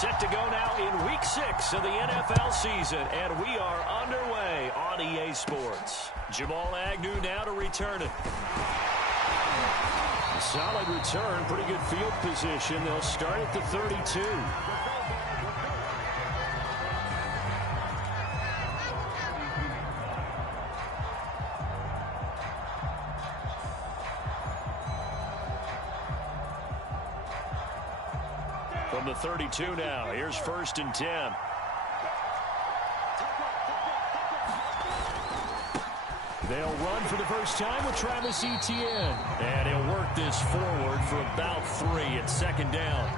Set to go now in Week 6 of the NFL season, and we are underway on EA Sports. Jamal Agnew now to return it. Solid return, pretty good field position. They'll start at the 32. From the 32 now, here's 1st and 10. They'll run for the first time with Travis Etienne. And he'll work this forward for about 3 at 2nd down.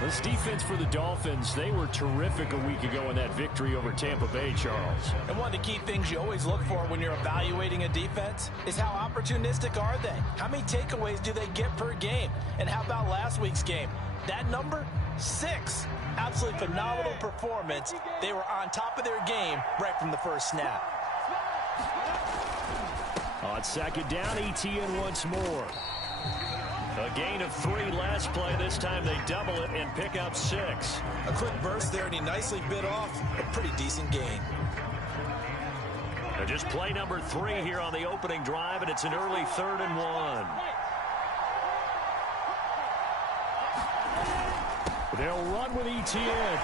This defense for the Dolphins, they were terrific a week ago in that victory over Tampa Bay, Charles. And one of the key things you always look for when you're evaluating a defense is how opportunistic are they? How many takeaways do they get per game? And how about last week's game? That number, 6. Absolutely phenomenal performance. They were on top of their game right from the first snap. On 2nd down, Etienne once more. A gain of 3 last play. This time they double it and pick up 6. A quick burst there, and he nicely bit off a pretty decent gain. Now just play number 3 here on the opening drive, and it's an early 3rd and 1. They'll run with Etienne.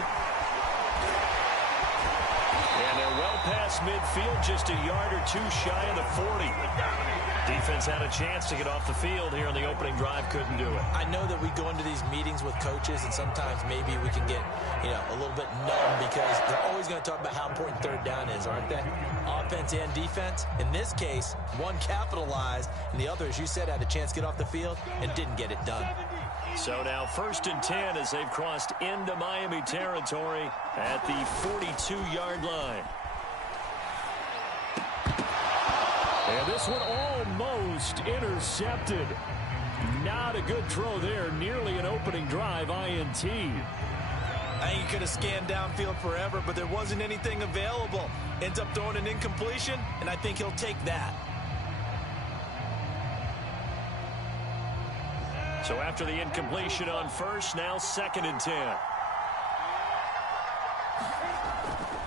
And they're well past midfield, just a yard or 2 shy of the 40. Defense had a chance to get off the field here on the opening drive, couldn't do it. I know that we go into these meetings with coaches, and sometimes maybe we can get, a little bit numb because they're always going to talk about how important 3rd down is, aren't they? Offense and defense. In this case, one capitalized, and the other, as you said, had a chance to get off the field and didn't get it done. So now 1st and 10 as they've crossed into Miami territory at the 42-yard line. And this one almost intercepted. Not a good throw there. Nearly an opening drive INT. I think he could have scanned downfield forever, but there wasn't anything available. Ends up throwing an incompletion, and I think he'll take that. So after the incompletion on 1st, now 2nd and 10.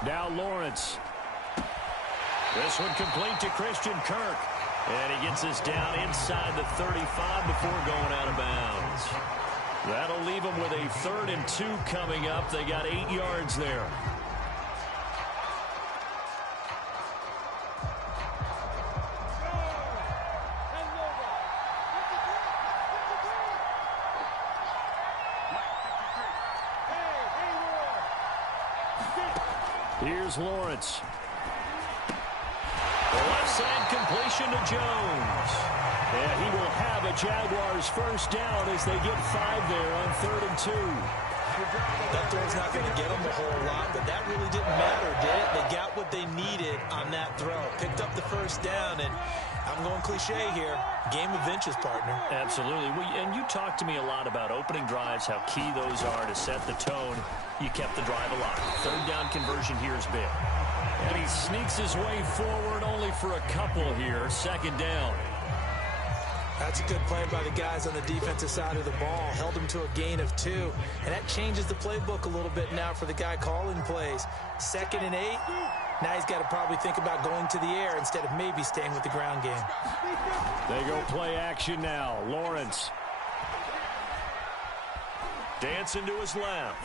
Now Lawrence. This one complete to Christian Kirk. And he gets this down inside the 35 before going out of bounds. That'll leave them with a 3rd and 2 coming up. They got 8 yards there. Here's Lawrence. Left side completion to Jones. And he will have a Jaguars 1st down as they get 5 there on 3rd and 2. That throw's not going to get them a whole lot, but that really didn't matter, did it? They got what they needed on that throw. Picked up the 1st down, and I'm going cliche here. Game of inches, partner. Absolutely. And you talked to me a lot about opening drives, how key those are to set the tone. You kept the drive alive. 3rd down conversion here is big. And he sneaks his way forward only for a couple here. 2nd down. That's a good play by the guys on the defensive side of the ball. Held him to a gain of 2. And that changes the playbook a little bit now for the guy calling plays. 2nd and 8. Now he's got to probably think about going to the air instead of maybe staying with the ground game. They go play action now. Lawrence. Dancing to his left.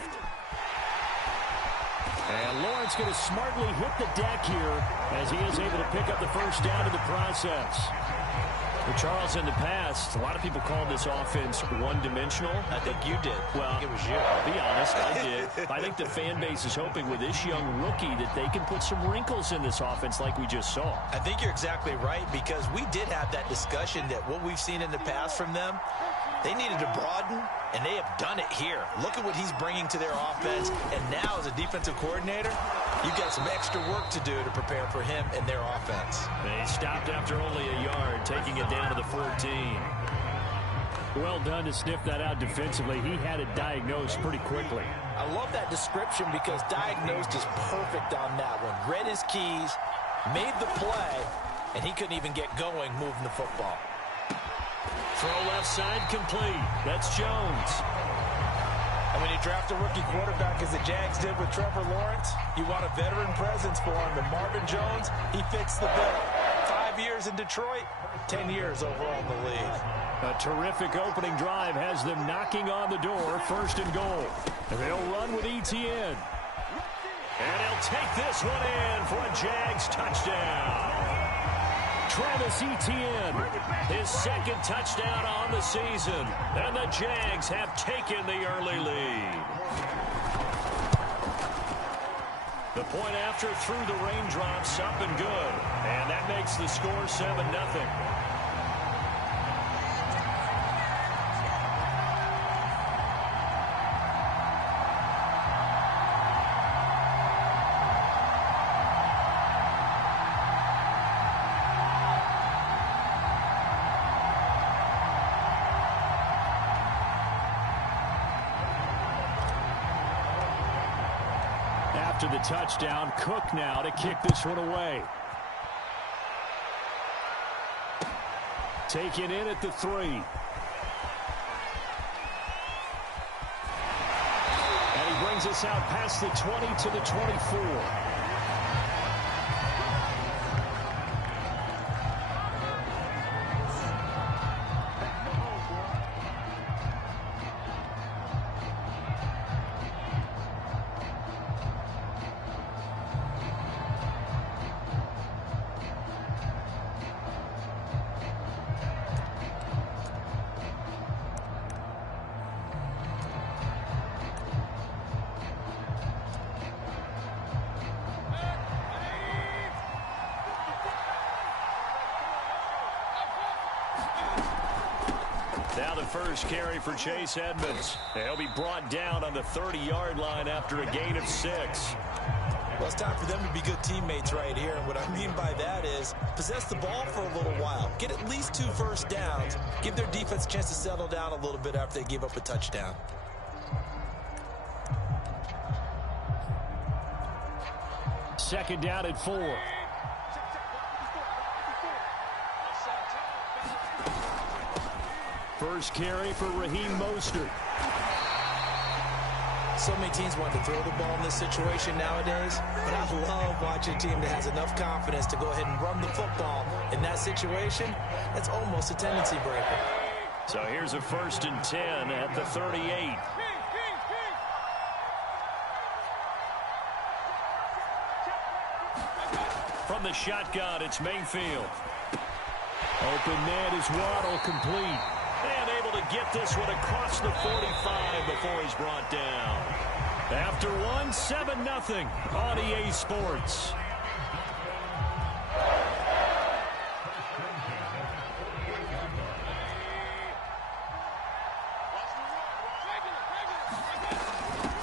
And Lawrence going to smartly hit the deck here as he is able to pick up the 1st down in the process. Well, Charles, in the past, a lot of people called this offense one-dimensional. I think you did. Well, I think it was you. I'll be honest, I did. I think the fan base is hoping with this young rookie that they can put some wrinkles in this offense like we just saw. I think you're exactly right, because we did have that discussion that what we've seen in the past from them, they needed to broaden, and they have done it here. Look at what he's bringing to their offense, and now as a defensive coordinator, you've got some extra work to do to prepare for him and their offense. They stopped after only a yard, taking it down to the 14. Well done to sniff that out defensively. He had it diagnosed pretty quickly. I love that description because diagnosed is perfect on that one. Read his keys, made the play, and he couldn't even get going moving the football. Throw left side complete. That's Jones. And when you draft a rookie quarterback as the Jags did with Trevor Lawrence, you want a veteran presence for him. And Marvin Jones, he fits the bill. 5 years in Detroit, 10 years overall in the league. A terrific opening drive has them knocking on the door, 1st and goal. And they'll run with Etienne. And he'll take this one in for a Jags touchdown. Travis Etienne, his 2nd touchdown on the season. And the Jags have taken the early lead. The point after through the raindrops, up and good. And that makes the score 7-0. After the touchdown, Cook now to kick this one away. Taken in at the 3. And he brings us out past the 20 to the 24. Now the first carry for Chase Edmonds. They'll be brought down on the 30-yard line after a gain of 6. Well, it's time for them to be good teammates right here. And what I mean by that is possess the ball for a little while. Get at least 2 first downs. Give their defense a chance to settle down a little bit after they give up a touchdown. Second down at 4. First carry for Raheem Mostert. So many teams want to throw the ball in this situation nowadays, but I love watching a team that has enough confidence to go ahead and run the football. In that situation, that's almost a tendency breaker. So here's a 1st and 10 at the 38. From the shotgun, it's Mayfield. Open man is Waddle, complete. And able to get this one across the 45 before he's brought down. After one, 7-0 on EA Sports.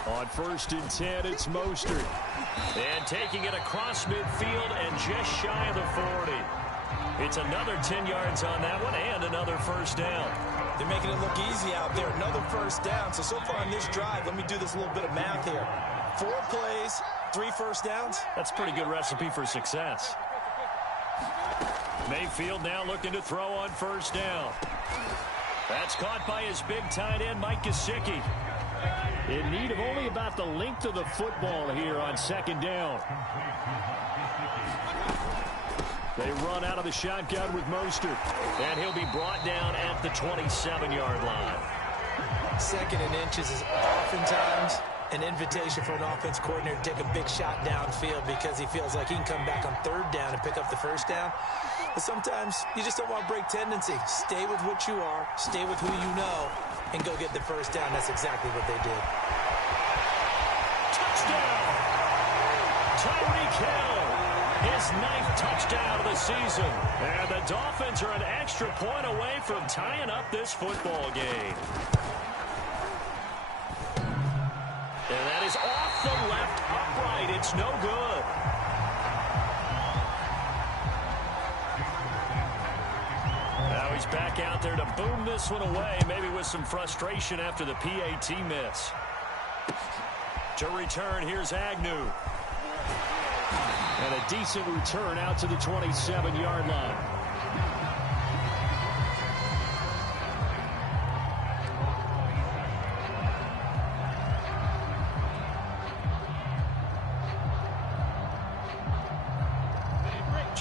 On 1st and 10, it's Mostert. And taking it across midfield and just shy of the 40. It's another 10 yards on that one and another first down. They're making it look easy out there. Another first down. So far on this drive, let me do this little bit of math here. 4 plays, 3 first downs. That's a pretty good recipe for success. Mayfield now looking to throw on first down. That's caught by his big tight end, Mike Gesicki. In need of only about the length of the football here on 2nd down. They run out of the shotgun with Mostert. And he'll be brought down at the 27-yard line. 2nd and inches is oftentimes an invitation for an offense coordinator to take a big shot downfield because he feels like he can come back on 3rd down and pick up the first down. But sometimes you just don't want to break tendency. Stay with what you are, stay with who you know, and go get the first down. That's exactly what they did. Touchdown! Tyreek Hill, his 9th touchdown of the season. And the Dolphins are an extra point away from tying up this football game. And that is off the left upright. It's no good. Now he's back out there to boom this one away, maybe with some frustration after the PAT miss. To return, here's Agnew. And a decent return out to the 27-yard line.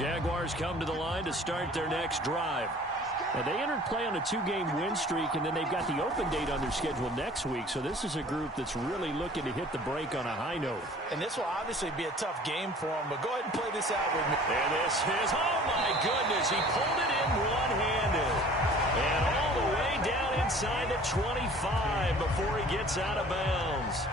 Jaguars come to the line to start their next drive. And they entered play on a 2-game win streak, and then they've got the open date on their schedule next week. So this is a group that's really looking to hit the break on a high note. And this will obviously be a tough game for them, but go ahead and play this out with me. And this is, oh my goodness, he pulled it in one-handed. And all the way down inside the 25 before he gets out of bounds.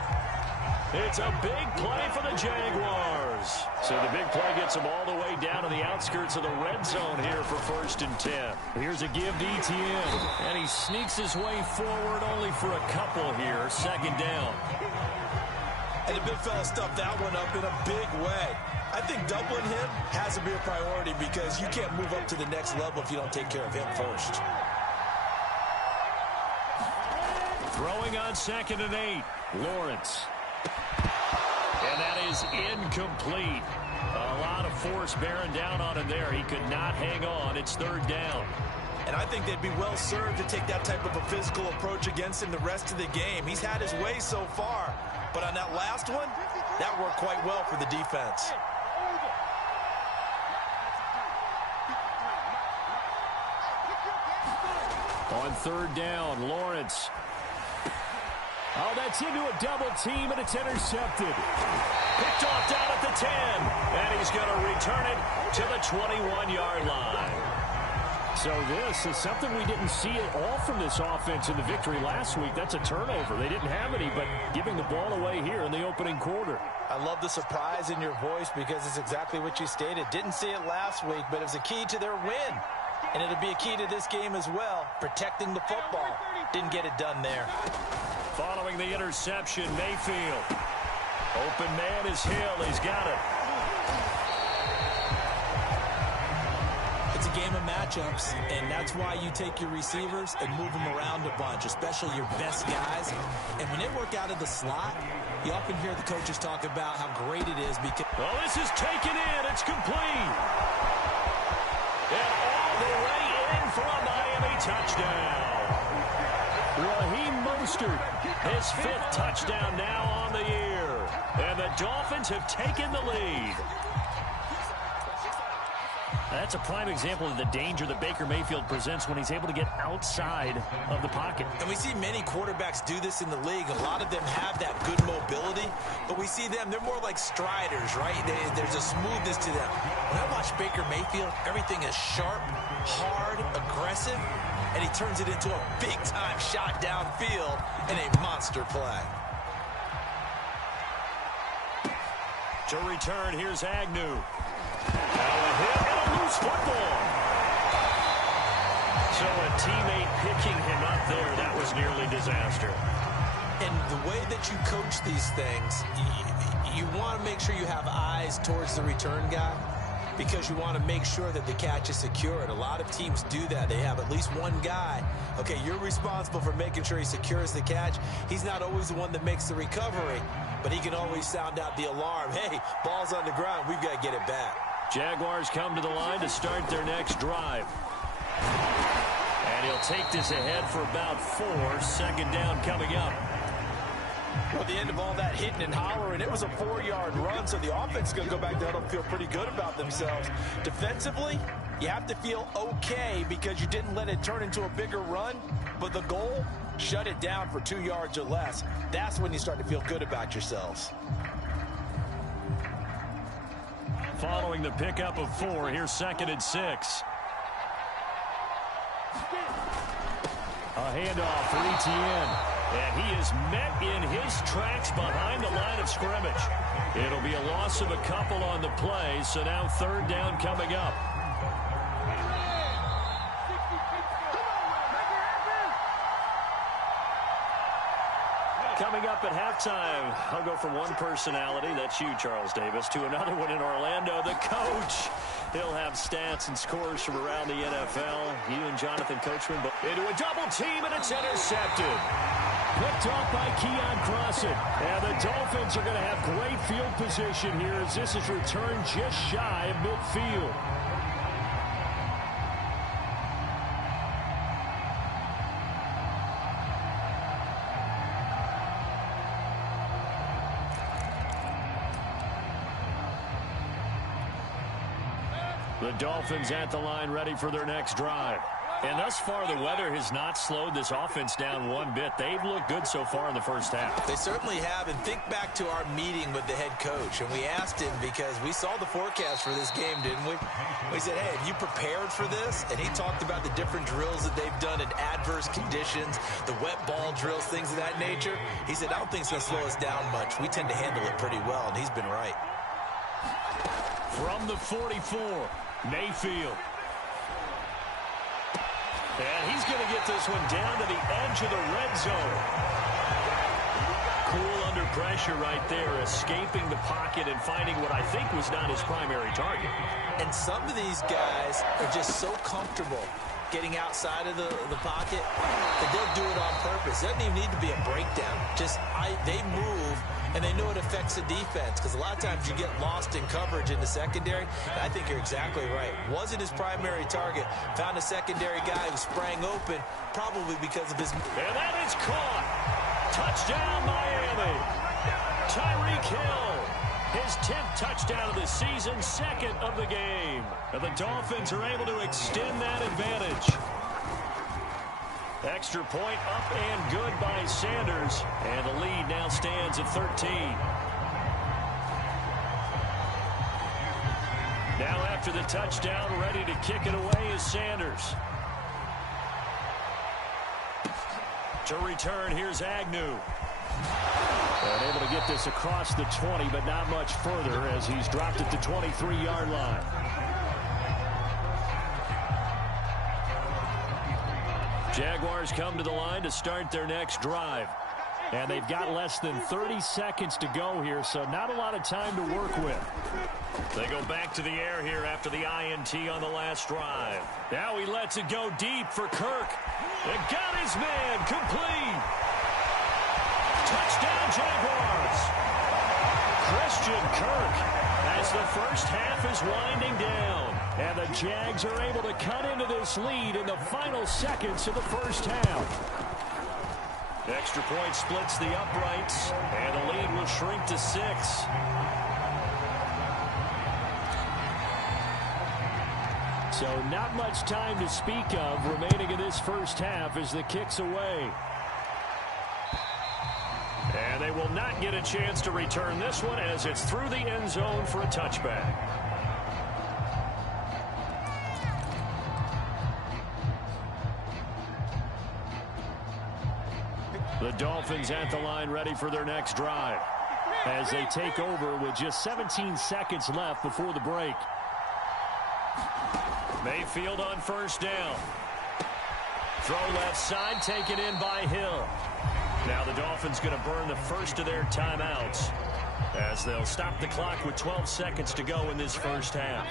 It's a big play for the Jaguars. So the big play gets them all the way down to the outskirts of the red zone here for 1st and 10. Here's a give to Etienne. And he sneaks his way forward only for a couple here. 2nd down. And the big fella stuffed that one up in a big way. I think doubling him has to be a priority because you can't move up to the next level if you don't take care of him first. Throwing on 2nd and 8. Lawrence. And that is incomplete. A lot of force bearing down on him there. He could not hang on. It's 3rd down. And I think they'd be well served to take that type of a physical approach against him the rest of the game. He's had his way so far. But on that last one, that worked quite well for the defense. On 3rd down, Lawrence. Oh, that's into a double team, and it's intercepted. Picked off down at the 10, and he's going to return it to the 21-yard line. So this is something we didn't see at all from this offense in the victory last week. That's a turnover. They didn't have any, but giving the ball away here in the opening quarter. I love the surprise in your voice because it's exactly what you stated. Didn't see it last week, but it was a key to their win. And it'll be a key to this game as well, protecting the football. Didn't get it done there. Following the interception, Mayfield. Open man is Hill. He's got it. It's a game of matchups, and that's why you take your receivers and move them around a bunch, especially your best guys. And when they work out of the slot, you often hear the coaches talk about how great it is because... Well, this is taken in. It's complete. And all the way in for a Miami touchdown. Raheem Mostert, his 5th touchdown now on the year. And the Dolphins have taken the lead. That's a prime example of the danger that Baker Mayfield presents when he's able to get outside of the pocket. And we see many quarterbacks do this in the league. A lot of them have that good mobility, but we see them, they're more like striders, right? There's a smoothness to them. When I watch Baker Mayfield, everything is sharp, hard, aggressive, and he turns it into a big-time shot downfield in a monster play. To return, here's Agnew. Now a hit and a loose football. So a teammate picking him up there, that was nearly disaster. And the way that you coach these things, you want to make sure you have eyes towards the return guy because you want to make sure that the catch is secured. A lot of teams do that. They have at least one guy. Okay, you're responsible for making sure he secures the catch. He's not always the one that makes the recovery, but he can always sound out the alarm. Hey, ball's on the ground. We've got to get it back. Jaguars come to the line to start their next drive. And he'll take this ahead for about 4. 2nd down coming up. Well, at the end of all that hitting and hollering, it was a 4-yard run, so the offense is going to go back there and feel pretty good about themselves. Defensively, you have to feel okay because you didn't let it turn into a bigger run, but the goal, shut it down for 2 yards or less. That's when you start to feel good about yourselves. Following the pickup of 4, here's 2nd and 6. A handoff for Etienne. And he is met in his tracks behind the line of scrimmage. It'll be a loss of a couple on the play, so now 3rd down coming up. Coming up at halftime, I'll go from one personality, that's you, Charles Davis, to another one in Orlando, the coach. He'll have stats and scores from around the NFL. You and Jonathan Coachman into a double team, and it's intercepted. Picked off by Keon Crossan. And the Dolphins are going to have great field position here as this is returned just shy of midfield. The Dolphins at the line ready for their next drive. And thus far, the weather has not slowed this offense down one bit. They've looked good so far in the first half. They certainly have. And think back to our meeting with the head coach. And we asked him because we saw the forecast for this game, didn't we? We said, hey, have you prepared for this? And he talked about the different drills that they've done in adverse conditions, the wet ball drills, things of that nature. He said, I don't think it's going to slow us down much. We tend to handle it pretty well, and he's been right. From the 44, Mayfield. And he's going to get this one down to the edge of the red zone. Cool under pressure right there, escaping the pocket and finding what I think was not his primary target. And some of these guys are just so comfortable getting outside of the pocket that they'll do it on purpose. It doesn't even need to be a breakdown. They move, and they know it affects the defense because a lot of times you get lost in coverage in the secondary. And I think you're exactly right. Wasn't his primary target. Found a secondary guy who sprang open, probably because of his... And that is caught. Touchdown, Miami. Tyreek Hill. His 10th touchdown of the season, 2nd of the game. And the Dolphins are able to extend that advantage. Extra point up and good by Sanders. And the lead now stands at 13. Now after the touchdown, ready to kick it away is Sanders. To return, here's Agnew. And able to get this across the 20, but not much further as he's dropped at the 23-yard line. Jaguars come to the line to start their next drive. And they've got less than 30 seconds to go here, so not a lot of time to work with. They go back to the air here after the INT on the last drive. Now he lets it go deep for Kirk. And got his man complete. Touchdown, Jaguars. Christian Kirk as the first half is winding down. And the Jags are able to cut into this lead in the final seconds of the first half. Extra point splits the uprights, and the lead will shrink to 6. So not much time to speak of remaining in this first half as the kick's away. And they will not get a chance to return this one as it's through the end zone for a touchback. The Dolphins at the line ready for their next drive as they take over with just 17 seconds left before the break. Mayfield on first down. Throw left side, taken in by Hill. Now the Dolphins going to burn the first of their timeouts as they'll stop the clock with 12 seconds to go in this first half.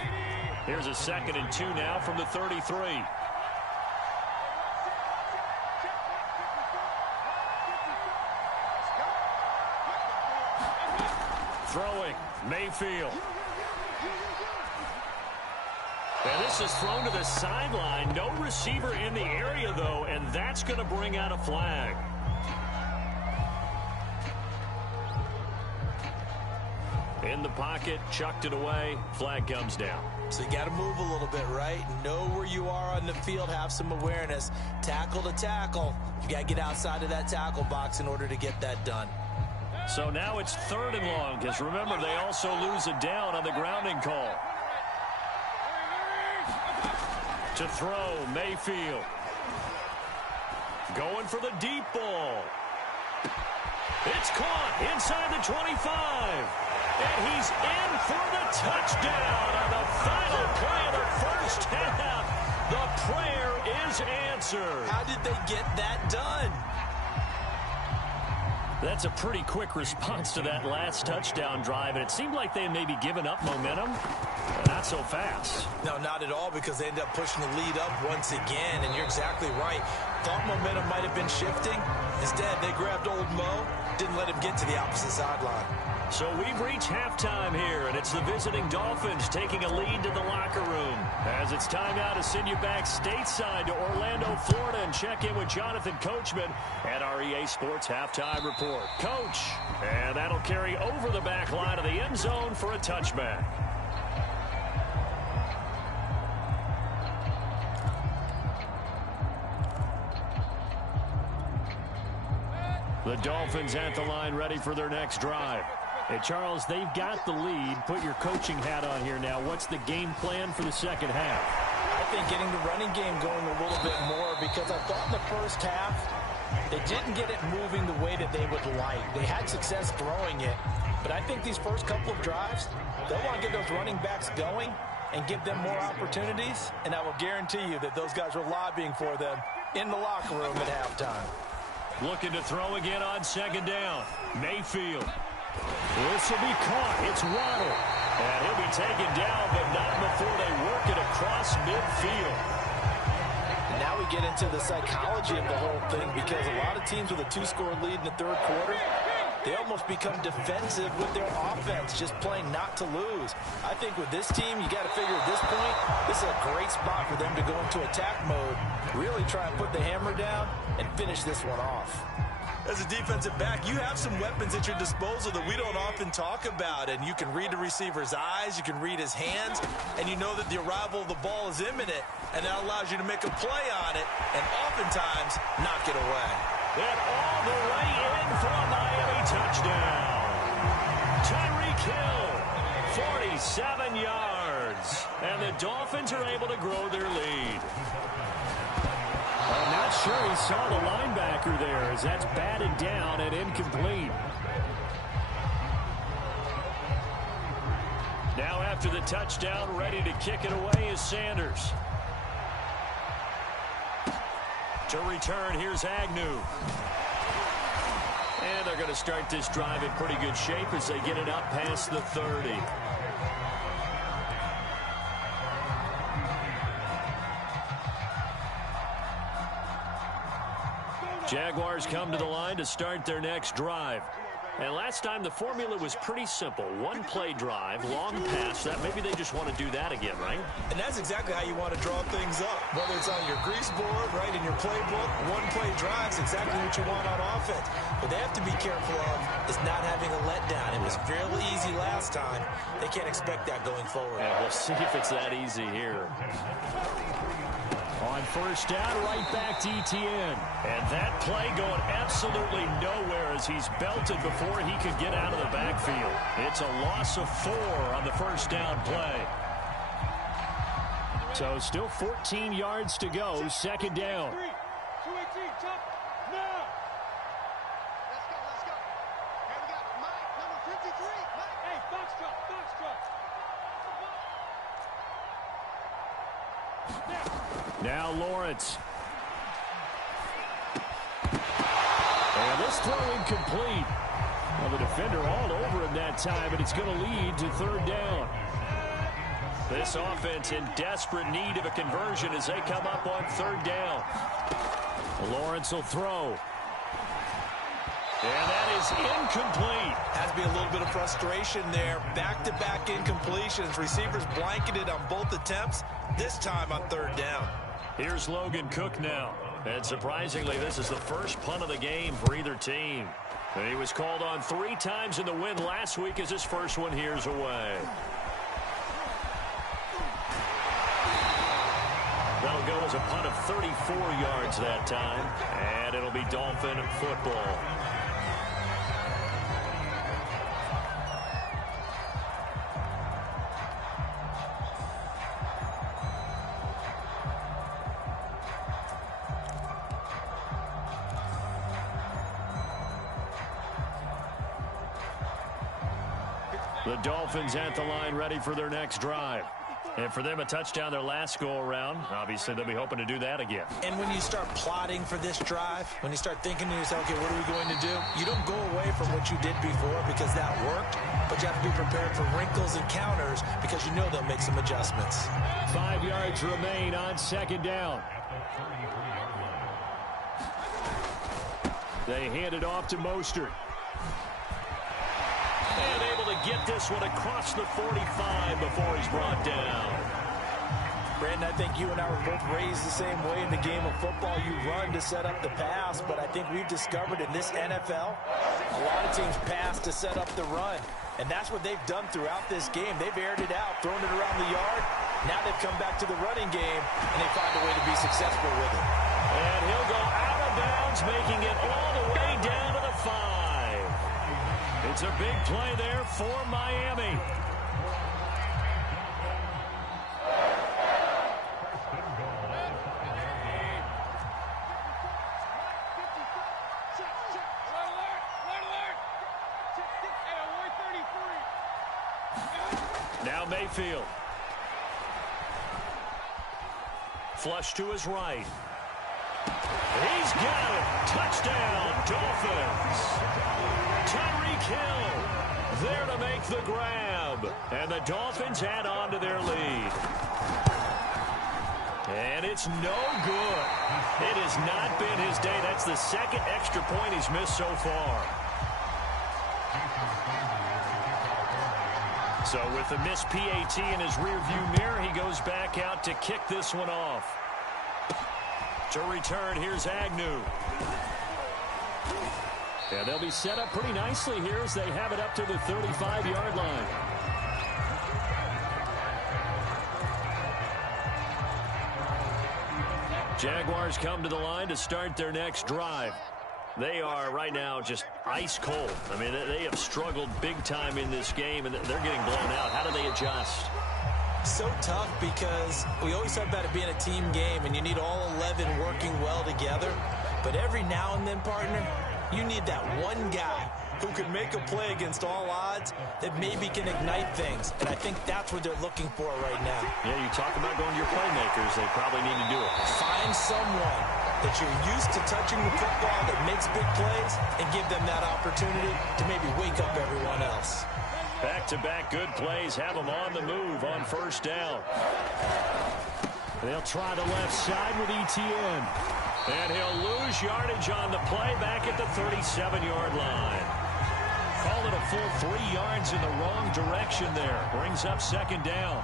Here's a 2nd and 2 now from the 33. Throwing, Mayfield. And this is thrown to the sideline. No receiver in the area, though, and that's going to bring out a flag. In the pocket, chucked it away, flag comes down. So you got to move a little bit, right? Know where you are on the field, have some awareness. Tackle to tackle. You got to get outside of that tackle box in order to get that done. So now it's 3rd and long, because remember, they also lose a down on the grounding call. To throw, Mayfield. Going for the deep ball. It's caught inside the 25. And he's in for the touchdown on the final play of the first half. The prayer is answered. How did they get that done? That's a pretty quick response to that last touchdown drive, and it seemed like they may be giving up momentum. Not so fast. No, not at all, because they end up pushing the lead up once again, and you're exactly right. Thought momentum might have been shifting. Instead, they grabbed old Mo, didn't let him get to the opposite sideline. So we've reached halftime here, and it's the visiting Dolphins taking a lead to the locker room. As it's time now to send you back stateside to Orlando, Florida, and check in with Jonathan Coachman at our EA Sports Halftime Report. Coach, and that'll carry over the back line of the end zone for a touchback. The Dolphins at the line ready for their next drive. Hey, Charles, they've got the lead. Put your coaching hat on here now. What's the game plan for the second half? I think getting the running game going a little bit more, because I thought in the first half they didn't get it moving the way that they would like. They had success throwing it, but I think these first couple of drives, they'll want to get those running backs going and give them more opportunities, and I will guarantee you that those guys were lobbying for them in the locker room at halftime. Looking to throw again on second down. Mayfield. This will be caught. It's Waddle. And he'll be taken down, but not before they work it across midfield. And now we get into the psychology of the whole thing, because a lot of teams with a 2-score lead in the third quarter, they almost become defensive with their offense, just playing not to lose. I think with this team, you got to figure at this point, this is a great spot for them to go into attack mode, really try and put the hammer down and finish this one off. As a defensive back, you have some weapons at your disposal that we don't often talk about, and you can read the receiver's eyes, you can read his hands, and you know that the arrival of the ball is imminent, and that allows you to make a play on it and oftentimes knock it away. And all the way in for a Miami touchdown. Tyreek Hill, 47 yards, and the Dolphins are able to grow their lead. I'm not sure he saw the linebacker there, as that's batted down and incomplete. Now after the touchdown, ready to kick it away is Sanders. To return, here's Agnew. And they're going to start this drive in pretty good shape as they get it up past the 30. Jaguars come to the line to start their next drive. And last time the formula was pretty simple. One play drive, long pass. That maybe they just want to do that again, right? And that's exactly how you want to draw things up. Whether it's on your grease board, right, in your playbook, one play drive is exactly what you want on offense. What they have to be careful of is not having a letdown. It was fairly easy last time. They can't expect that going forward. Yeah, we'll see if it's that easy here. On first down, right back to Etienne. And that play going absolutely nowhere as he's belted before he could get out of the backfield. It's a loss of 4 on the first down play. So still 14 yards to go, second down. 218, jump now. Let's go. Here we got Mike, number 53. Mike. Hey, box drop. Now Lawrence. And this throw incomplete. Well, the defender all over him that time, but it's going to lead to third down. This offense in desperate need of a conversion as they come up on third down. Lawrence will throw. And that is incomplete. Has to be a little bit of frustration there. Back-to-back incompletions. Receivers blanketed on both attempts, this time on third down. Here's Logan Cook now. And surprisingly, this is the first punt of the game for either team. And he was called on 3 times in the win last week as his first one here's away. That'll go as a punt of 34 yards that time. And it'll be Dolphin football. The Dolphins at the line ready for their next drive. And for them, a touchdown their last go-around. Obviously, they'll be hoping to do that again. And when you start plotting for this drive, when you start thinking to yourself, okay, what are we going to do? You don't go away from what you did before because that worked, but you have to be prepared for wrinkles and counters because you know they'll make some adjustments. 5 yards remain on second down. They hand it off to Mostert. And able to get this one across the 45 before he's brought down. Brandon, I think you and I were both raised the same way in the game of football. You run to set up the pass, but I think we've discovered in this NFL, a lot of teams pass to set up the run. And that's what they've done throughout this game. They've aired it out, thrown it around the yard. Now they've come back to the running game, and they find a way to be successful with it. And he'll go out of bounds, making it all the way down to the 5. It's a big play there for Miami. Now Mayfield. Flush to his right. He's got it. Touchdown, Dolphins. Tyreek Hill there to make the grab. And the Dolphins add on to their lead. And it's no good. It has not been his day. That's the second extra point he's missed so far. So with the missed PAT in his rearview mirror, he goes back out to kick this one off. To return, here's Agnew. And they'll be set up pretty nicely here as they have it up to the 35-yard line. Jaguars come to the line to start their next drive. They are right now just ice cold. I mean, they have struggled big time in this game, and they're getting blown out. How do they adjust? So tough because we always talk about it being a team game, and you need all 11 working well together. But every now and then, partner, you need that one guy who can make a play against all odds that maybe can ignite things. And I think that's what they're looking for right now. Yeah, you talk about going to your playmakers. They probably need to do it. Find someone that you're used to touching the football that makes big plays and give them that opportunity to maybe wake up everyone else. Back-to-back good plays have them on the move on first down. They'll try the left side with Etienne. And he'll lose yardage on the play back at the 37-yard line. Call it a full 3 yards in the wrong direction there. Brings up second down.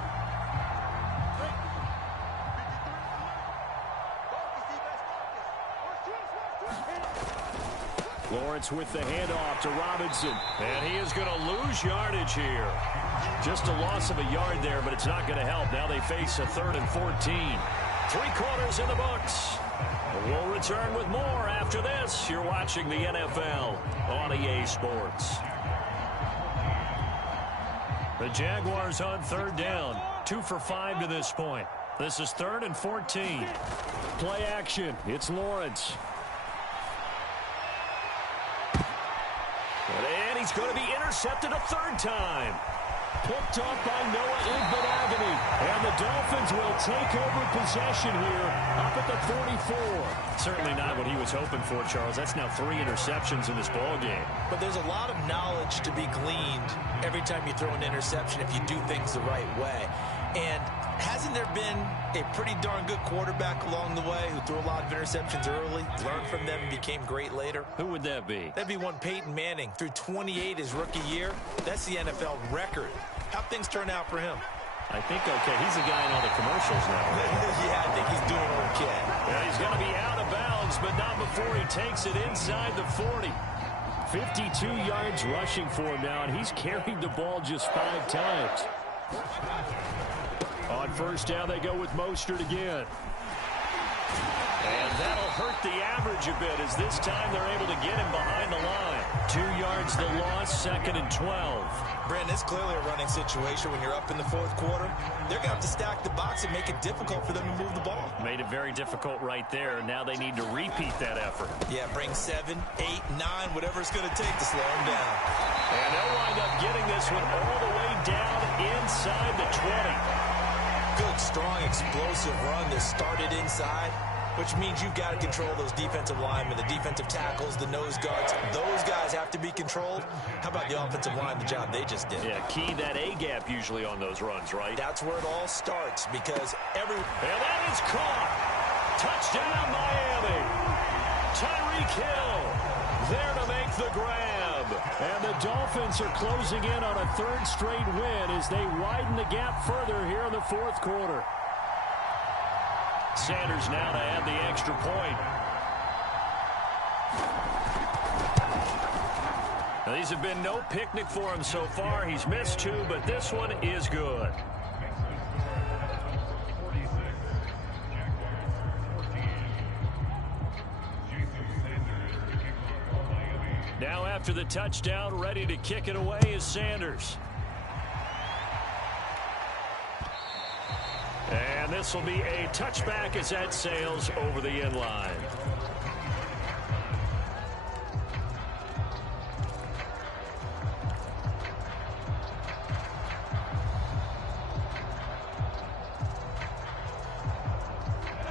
Lawrence with the handoff to Robinson. And he is going to lose yardage here. Just a loss of a yard there, but it's not going to help. Now they face a 3rd and 14. 3 quarters in the books. We'll return with more after this. You're watching the NFL on EA Sports. The Jaguars on 3rd down. 2 for 5 to this point. This is 3rd and 14. Play action. It's Lawrence. And he's going to be intercepted a 3rd time. Picked off by Noah Igbenogany. And the Dolphins will take over possession here up at the 44. Certainly not what he was hoping for, Charles. That's now 3 interceptions in this ball game. But there's a lot of knowledge to be gleaned every time you throw an interception if you do things the right way. And hasn't there been a pretty darn good quarterback along the way who threw a lot of interceptions early, learned from them, and became great later? Who would that be? That'd be one Peyton Manning. Threw 28 his rookie year. That's the NFL record. How'd things turn out for him? I think okay. He's the guy in all the commercials now. Yeah, I think he's doing okay. Yeah, he's going to be out of bounds, but not before he takes it inside the 40. 52 yards rushing for him now, and he's carried the ball just 5 times. On first down, they go with Mostert again. And that'll hurt the average a bit as this time they're able to get him behind the line. 2 yards the loss, 2nd and 12. Brandon, it's clearly a running situation when you're up in the 4th quarter. They're going to have to stack the box and make it difficult for them to move the ball. Made it very difficult right there. Now they need to repeat that effort. Yeah, bring 7, 8, 9, whatever it's going to take to slow them down. And they'll wind up getting this one all the way down inside the 20. Good, strong, explosive run that started inside, which means you've got to control those defensive linemen, the defensive tackles, the nose guards. Those guys have to be controlled. How about the offensive line, the job they just did? Yeah, key that A-gap usually on those runs, right? That's where it all starts because every... And that is caught. Touchdown, Miami. Tyreek Hill there to make the grab. And the Dolphins are closing in on a 3rd straight win as they widen the gap further here in the 4th quarter. Sanders now to add the extra point. Now, these have been no picnic for him so far. He's missed 2, but this one is good. Now after After the touchdown, ready to kick it away is Sanders. And this will be a touchback as that sails over the end line.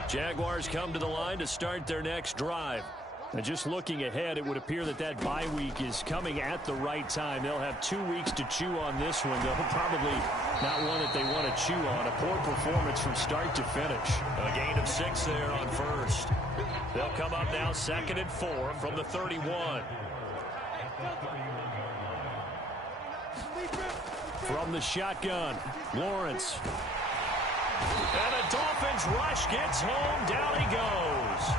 Jaguars come to the line to start their next drive. And just looking ahead, it would appear that bye week is coming at the right time. They'll have 2 weeks to chew on this one. They'll probably not one that they want to chew on. A poor performance from start to finish. A gain of 6 there on first. They'll come up now 2nd and 4 from the 31. From the shotgun, Lawrence. And the Dolphins rush gets home. Down he goes.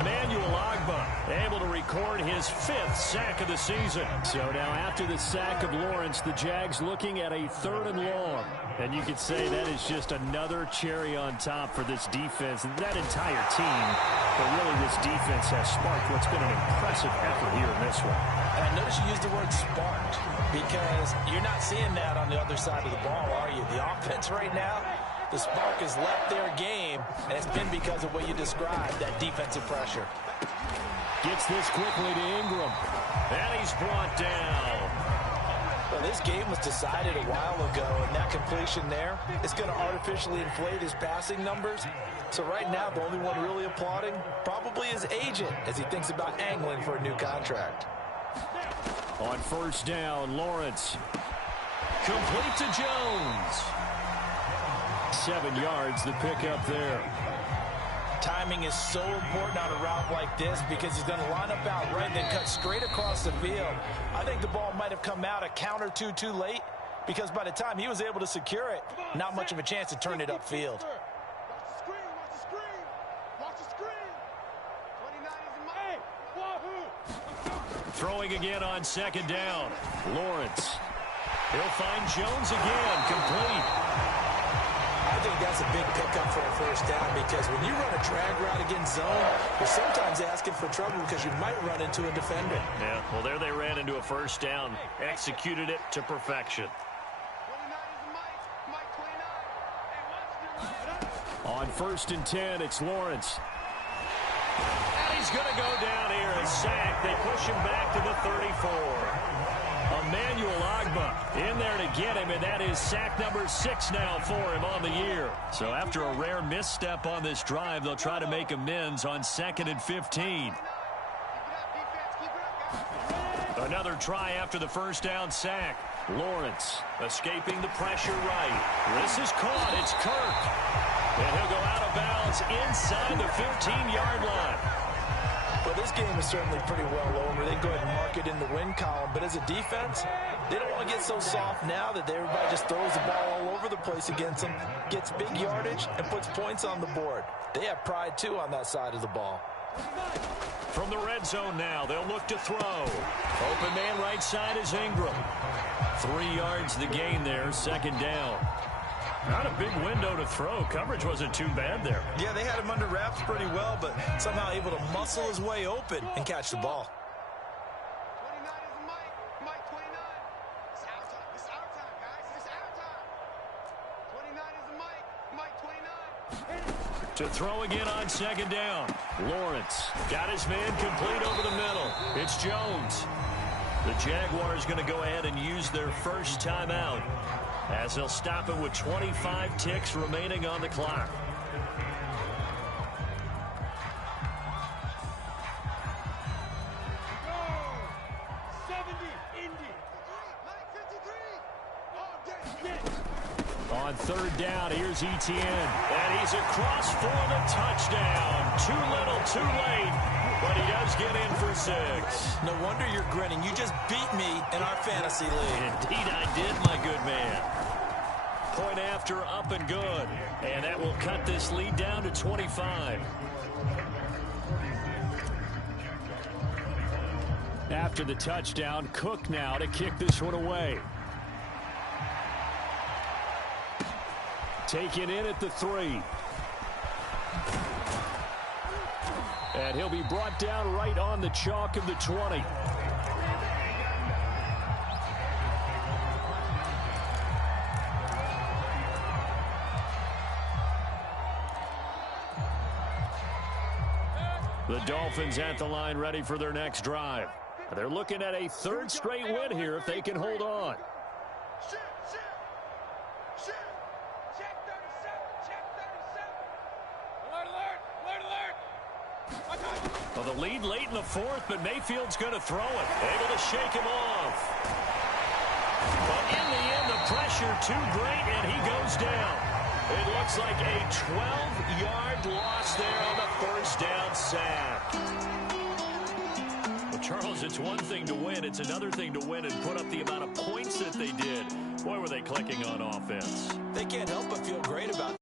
Emmanuel Ogbah able to record his 5th sack of the season. So now after the sack of Lawrence, the Jags looking at a 3rd and long. And you could say that is just another cherry on top for this defense and that entire team. But really this defense has sparked what's been an impressive effort here in this one. And I notice you used the word sparked because you're not seeing that on the other side of the ball, are you? The offense right now, the spark has left their game, and it's been because of what you described, that defensive pressure. Gets this quickly to Ingram. And he's brought down. Well, this game was decided a while ago, and that completion there is going to artificially inflate his passing numbers. So right now, the only one really applauding probably his agent as he thinks about angling for a new contract. On first down, Lawrence. Complete to Jones. 7 yards, the pickup there. Timing is so important on a route like this because he's going to line up out right and then cut straight across the field. I think the ball might have come out a count or two too late because by the time he was able to secure it, not much of a chance to turn it upfield. Throwing again on 2nd down. Lawrence. He'll find Jones again, complete. I think that's a big pickup for a first down because when you run a drag route against zone, you're sometimes asking for trouble because you might run into a defender. Yeah, well, there they ran into a first down. Executed it to perfection. On 1st and 10, it's Lawrence. And he's going to go down here and sack. They push him back to the 34. Emmanuel Ogbah in there to get him, and that is sack number 6 now for him on the year. So after a rare misstep on this drive, they'll try to make amends on 2nd and 15. Another try after the first down sack. Lawrence escaping the pressure right. This is caught. It's Kirk. And he'll go out of bounds inside the 15-yard line. Well, this game is certainly pretty well over. They go ahead and mark it in the win column. But as a defense, they don't want to get so soft now that everybody just throws the ball all over the place against them, gets big yardage, and puts points on the board. They have pride, too, on that side of the ball. From the red zone now, they'll look to throw. Open man right side is Ingram. 3 yards the gain there, 2nd down. Not a big window to throw. Coverage wasn't too bad there. Yeah, they had him under wraps pretty well, but somehow able to muscle his way open and catch the ball. 29 is Mike 29. It's our time. It's our time, guys. It's our time. 29 is Mike 29. To throw again on 2nd down. Lawrence got his man complete over the middle. It's Jones. The Jaguars going to go ahead and use their first timeout as they'll stop it with 25 ticks remaining on the clock. On 3rd down, here's Etienne. And he's across for the touchdown. Too little, too late. But he does get in for 6. No wonder you're grinning. You just beat me in our fantasy league. Indeed I did, my good man. Point after, up and good. And that will cut this lead down to 25. After the touchdown, Cook now to kick this one away. Taken in at the 3. And he'll be brought down right on the chalk of the 20. The Dolphins at the line ready for their next drive. They're looking at a third straight win here if they can hold on. Check 37. Check 37. Alert. Well, the lead late in the fourth, but Mayfield's going to throw it. Able to shake him off. But in the end, the pressure too great, and he goes down. It looks like a 12-yard loss there on the first down sack. Well, Charles, it's one thing to win. It's another thing to win and put up the amount of points that they did. Boy, were they clicking on offense. They can't help but feel great about